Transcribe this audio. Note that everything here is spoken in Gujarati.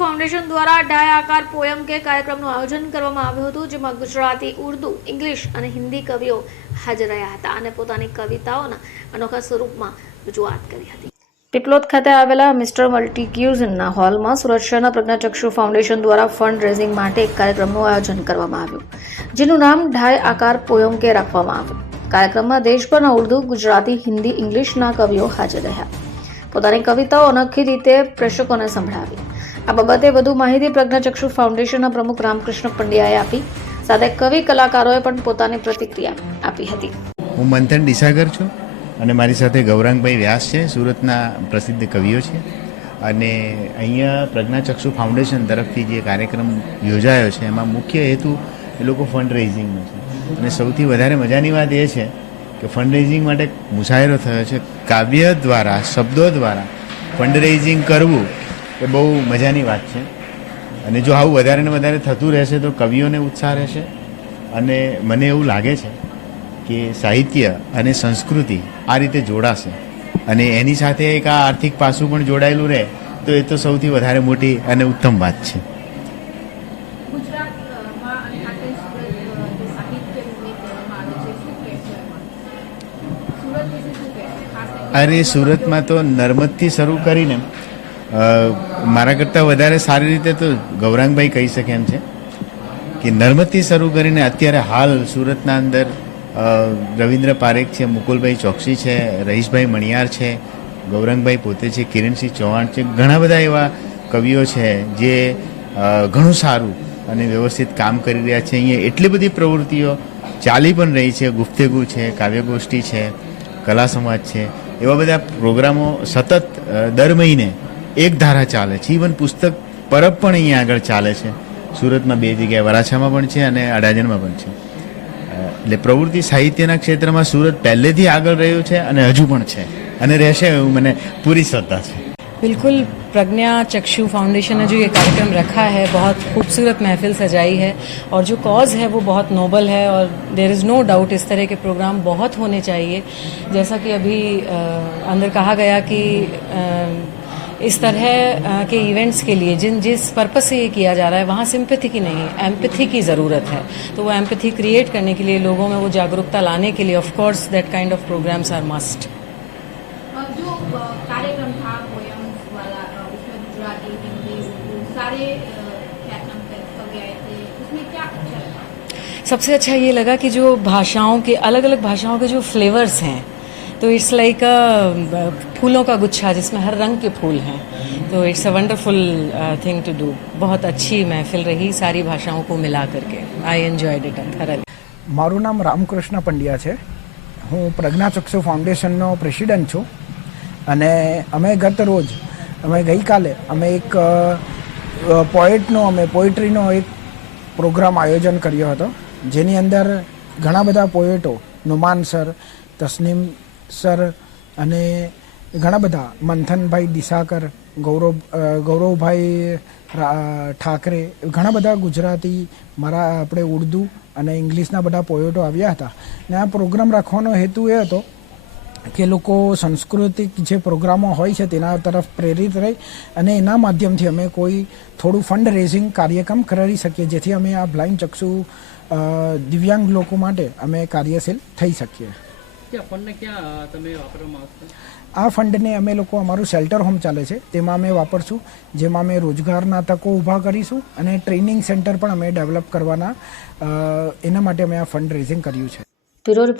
ફાઉન્ડેશન દ્વારા ડાય આકાર પોયમ કે કાર્યક્રમનું આયોજન કરવામાં આવ્યું હતું, જેમાં ગુજરાતી, ઉર્દુ, ઇંગ્લિશ અને હિન્દી કવિઓ હાજર રહ્યા હતા અને પોતાની કવિતાઓના અનોખા સ્વરૂપમાં રજૂઆત કરી હતી. પીપલોદ ખાતે આવેલા મિસ્ટર મલ્ટીક્યુઝનના હોલમાં સુરક્ષાના પ્રજ્ઞાચક્ષુ ફાઉન્ડેશન દ્વારા ફંડ રેઝિંગ માટે એક કાર્યક્રમનું આયોજન કરવામાં આવ્યું, જેનું નામ ઢાય આકાર પોયમ કે રાખવામાં આવ્યું. કાર્યક્રમમાં દેશભરના ઉર્દુ, ગુજરાતી, હિન્દી, ઇંગ્લિશના કવિઓ હાજર રહ્યા. પોતાની કવિતાઓ અનોખી રીતે પ્રેક્ષકોને સંભળાવી. આ બાબતે વધુ માહિતી પ્રજ્ઞાચક્ષુ ફાઉન્ડેશનના પ્રમુખ રામકૃષ્ણ પંડ્યાએ આપી. સાથે કવિ કલાકારોએ પણ પોતાની પ્રતિક્રિયા આપી હતી. હું મંથન ડિસાગર છું અને મારી સાથે ગૌરાંગભાઈ વ્યાસ છે, સુરતના પ્રસિદ્ધ કવિઓ છે. અને અહીંયા પ્રજ્ઞાચક્ષુ ફાઉન્ડેશન તરફથી જે કાર્યક્રમ યોજાયો છે, એમાં મુખ્ય હેતુ એ લોકો ફંડ રેઇઝિંગનો છે. અને સૌથી વધારે મજાની વાત એ છે કે ફંડ રેઇઝિંગ માટે મુશાયરો થયો છે કાવ્ય દ્વારા, શબ્દો દ્વારા ફંડ રેઇઝિંગ કરવું એ બહુ મજાની વાત છે. અને જો આવું વધારે ને વધારે થતું રહેશે તો કવિઓને ઉત્સાહ રહેશે અને મને એવું લાગે છે કે સાહિત્ય અને સંસ્કૃતિ આ રીતે જોડાશે. અને એની સાથે એક આ આર્થિક પાસું પણ જોડાયેલું રહે તો એ તો સૌથી વધારે મોટી અને ઉત્તમ વાત છે. અરે સુરતમાં તો નર્મદથી શરૂ કરીને મારા કરતાં વધારે સારી રીતે તો ગૌરાંગભાઈ કહી શકે એમ છે કે નર્મદથી શરૂ કરીને અત્યારે હાલ સુરતના અંદર રવિન્દ્ર પારેખ છે, મુકુલભાઈ ચોકસી છે, રહીશભાઈ મણિયાર છે, ગૌરંગભાઈ પોતે છે, કિરણસિંહ ચૌહાણ છે, ઘણા બધા એવા કવિઓ છે જે ઘણું સારું અને વ્યવસ્થિત કામ કરી રહ્યા છે. અહીંયા એટલી બધી પ્રવૃત્તિઓ ચાલી પણ રહી છે. ગુફ્તેગુ છે, કાવ્યગોષ્ઠી છે, કલા સમાજ છે. એવા બધા પ્રોગ્રામો સતત દર મહિને એક ધારા ચાલે છે ઇવન પુસ્તક પરબ પણ અહીંયા આગળ ચાલે છે સુરતમાં બે જગ્યાએ વરાછામાં પણ છે અને અડાજણમાં પણ છે એટલે પ્રવૃત્તિ સાહિત્યના ક્ષેત્રમાં સુરત પહેલેથી આગળ રહ્યું છે અને હજુ પણ છે અને રહેશે એવું મને પૂરી શ્રદ્ધા છે बिल्कुल प्रज्ञा चक्षु फाउंडेशन ने जो ये कार्यक्रम रखा है बहुत खूबसूरत महफिल सजाई है और जो कॉज है वो बहुत नोबल है और देर इज़ नो डाउट इस तरह के प्रोग्राम बहुत होने चाहिए जैसा कि अभी अ, अंदर कहा गया कि अ, इस तरह के इवेंट्स के लिए जिन जिस पर्पज़ से ये किया जा रहा है वहाँ सिंपैथी की नहीं एम्पैथी की ज़रूरत है। तो वो एम्पथी क्रिएट करने के लिए लोगों में वो जागरूकता लाने के लिए of course that kind of programmes are must जो कार्यक्रम था सारे सबसे अच्छा ये लगा कि जो भाषाओं के अलग अलग भाषाओं के जो फ्लेवर्स हैं तो इट्स लाइक अ फूलों का गुच्छा जिसमें हर रंग के फूल हैं तो it's a wonderful thing to do बहुत अच्छी महफिल रही सारी भाषाओं को मिला करके आई एन्जॉयड इट थरली મારું નામ રામકૃષ્ણ પંડ્યા છે હું પ્રજ્ઞાચક્ષુ ફાઉન્ડેશનનો પ્રેસિડન્ટ છું અને અમે ગત રોજ અમે ગઈકાલે અમે એક પોએટનો અમે પોએટ્રીનો એક પ્રોગ્રામ આયોજન કર્યો હતો જેની અંદર ઘણા બધા પોએટો નુમાન સર તસ્નીમ સર અને ઘણા બધા, મંથનભાઈ દિસાકર ગૌરવ ગૌરવભાઈ ઠાકરે, ઘણા બધા ગુજરાતી, મારા આપણે ઉર્દુ અને ઇંગ્લિશના બધા પોએટો આવ્યા હતા. ને આ પ્રોગ્રામ રાખવાનો હેતુ એ હતો કે લોકો સાંસ્કૃતિક જે પ્રોગ્રામો હોય છે તેના તરફ પ્રેરિત રહે અને એના માધ્યમથી અમે કોઈ થોડું ફંડ રેઝિંગ કાર્યક્રમ કરી શકીએ, જેથી અમે આ બ્લાઇન્ડ ચક્ષુ દિવ્યાંગ લોકો માટે અમે કાર્યશીલ થઈ શકીએ. આ ફંડને અમે લોકો અમારું શેલ્ટર હોમ ચાલે છે તેમાં અમે વાપરશું જેમાં અમે રોજગારના તકો ઊભા કરીશું અને ટ્રેનિંગ સેન્ટર પણ અમે ડેવલપ કરવાના અ, એના માટે અમે આ ફંડ રેઝિંગ કર્યું છે.